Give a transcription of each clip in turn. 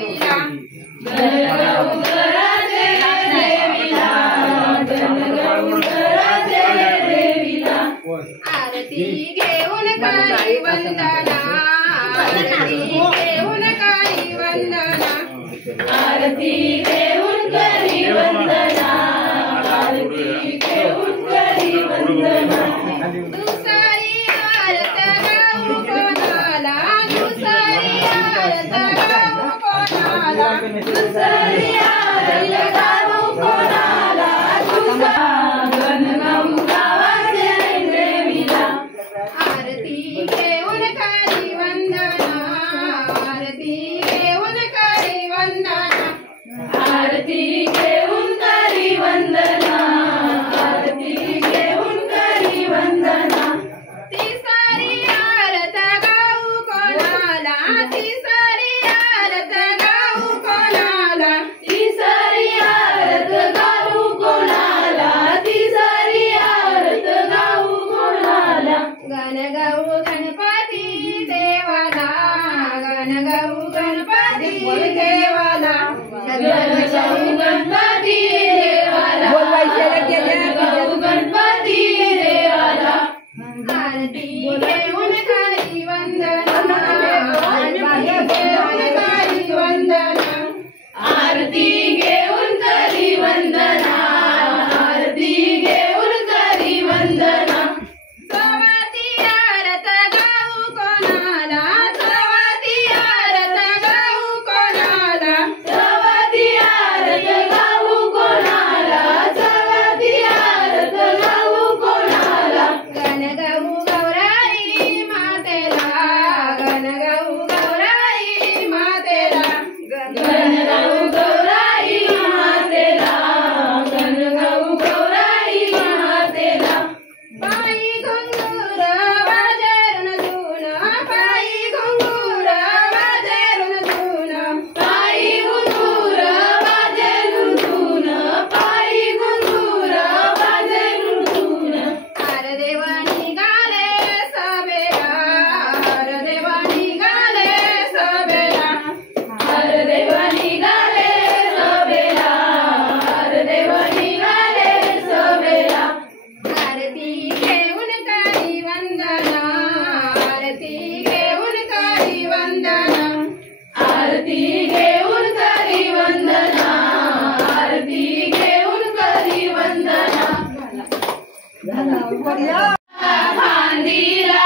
देवीला गणगौर देवीला देवीला आरती घेऊन काही वंदना आरती घेऊन काही वंदना आरती घेऊन करी वंदना आरती घेऊन करी वंदना दुसरी आरत गाऊ कोणाला दुसरी आरत गाऊ कोणाला दुसरी आरत गाऊ कोणाला गणगौर गावाचे देवीला आरती घेऊन करी वंदना आरती घेऊन करी वंदना आरती घेऊन करी वंदना आरती घेऊन करी वंदना तिसरी आरत गाऊ कोणाला तिसरी आरत गाऊ कोणाला तिसरी आरत गाऊ कोणाला तिसरी आरत गाऊ कोणाला गणगौ गणपती देवाला गणगौ गणपती देवाला गणगौ गणपती देवाला गणगौ गणपती देवाला आरती घेऊन करी वंदना आरती घेऊन करी वंदना आरती घेऊन करी वंदना आरती घेऊन करी वंदना सवाती आरत गाऊ कोणाला सवाती आरत गाऊ कोणाला सवाती आरत गाऊ कोणाला सवाती आरत गाऊ कोणाला गणगौ गौराई मातेला गणगौ गौराई मातेला गणगौ गौराई मातेला गणगौ गौराई मातेला पायी घुंगूर वाजरून धून पायी घुंगूर वाजरून धून पायी घुंगूर वाजरून धून पायी घुंगूर वाजरून धून हर देवा निघाले सभेला हर देवा निघाले सभेला हर देवा निघाले सभेला हर देवा निघाले सभेला आरती घेऊन करी वंदना आरती घेऊन करी वंदना आरती घेऊन करी वंदना आरती घेऊन करी वंदना बांधीला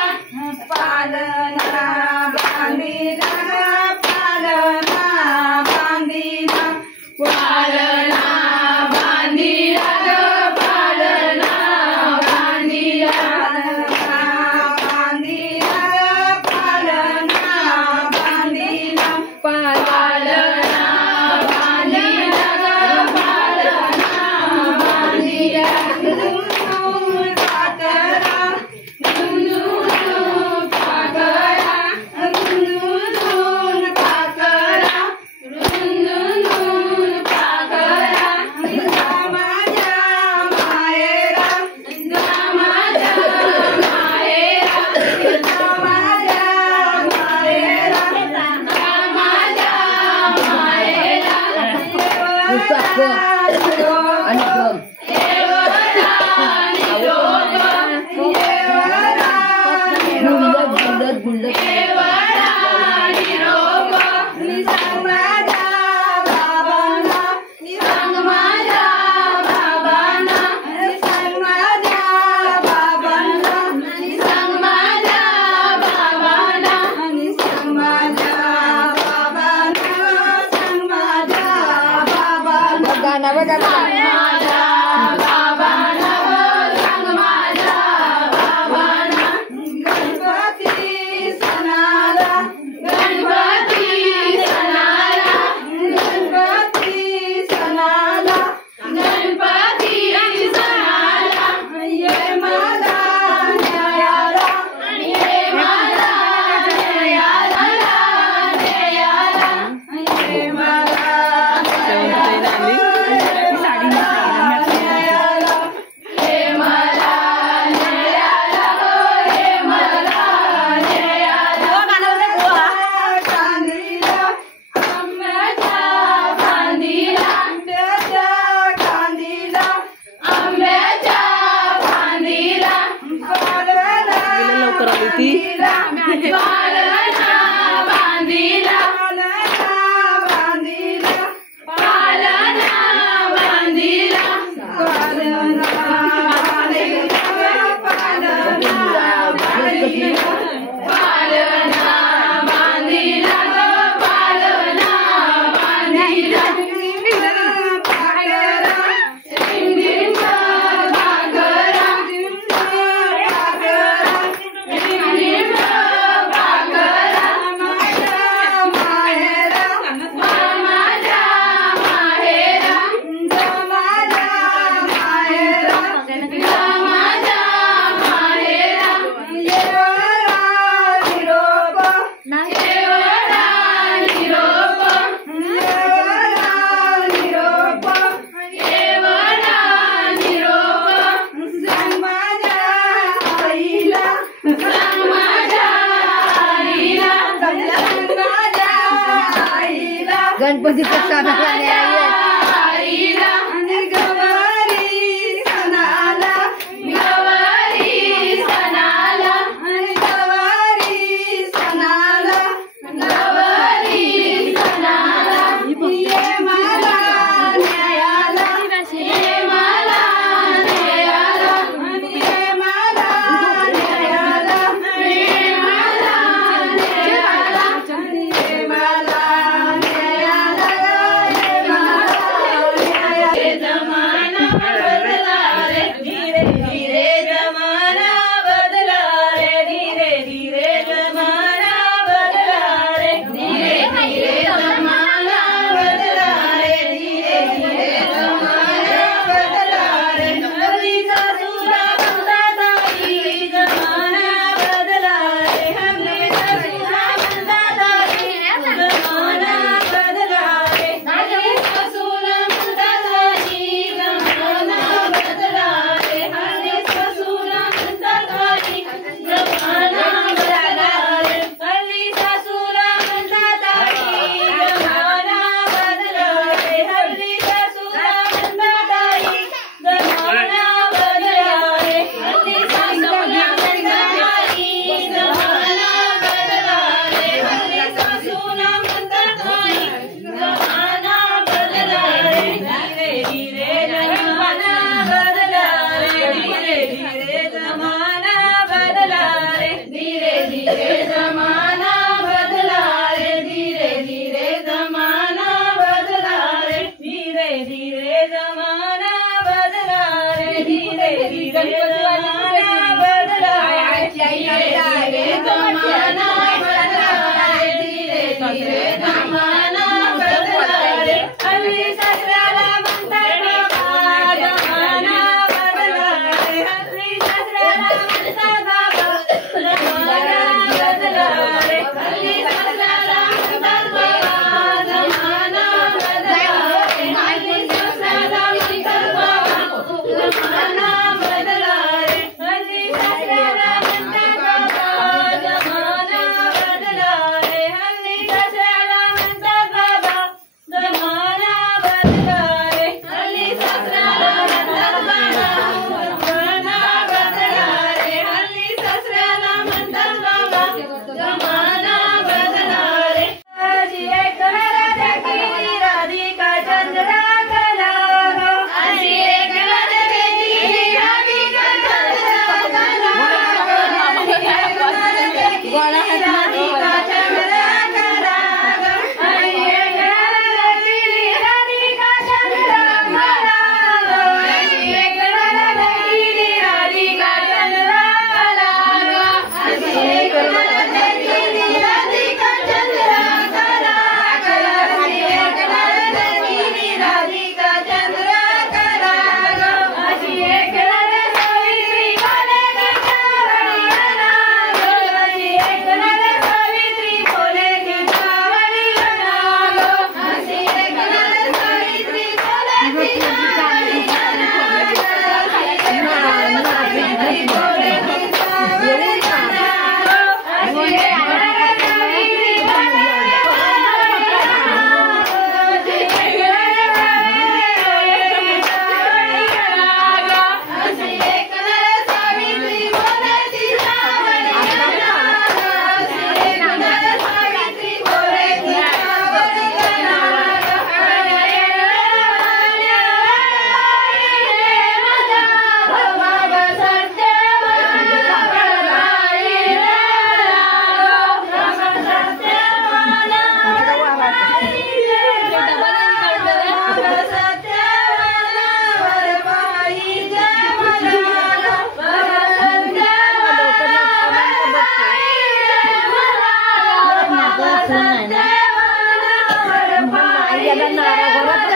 पालना बांधीला पालना बांधीला पालना बांधीला पालना बांधीला बांधीला पालना बांधीला पालना बांधीला पालना बांधीला पालना बांधिला पालना बांधिला गणपतीचा सण आला गेला नारा घरात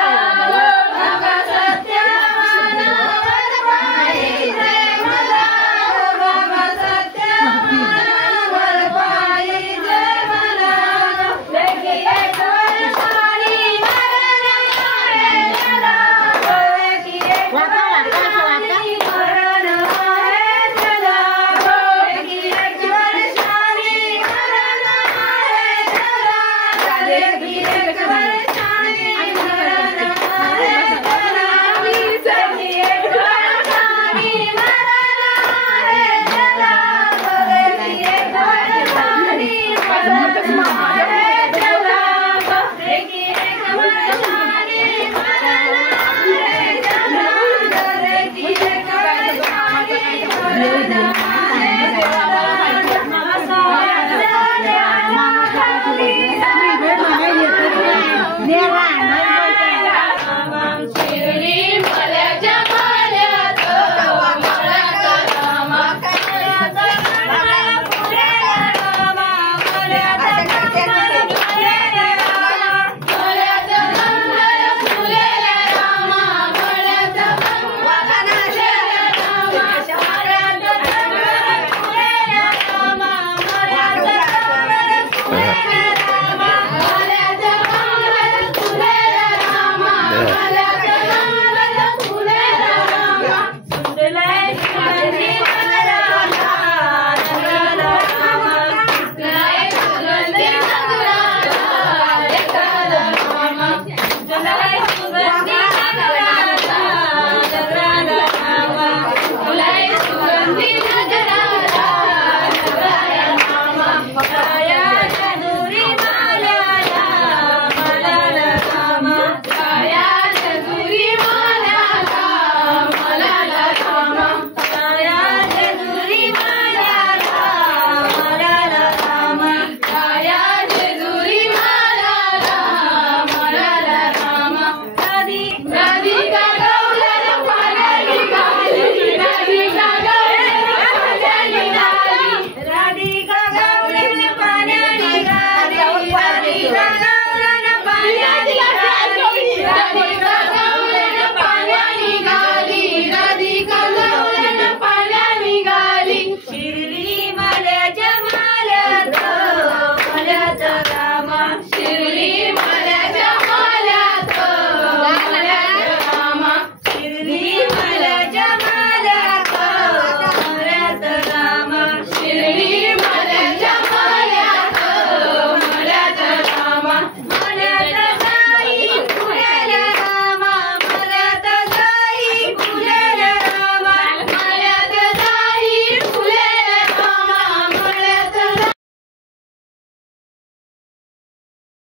Thank you.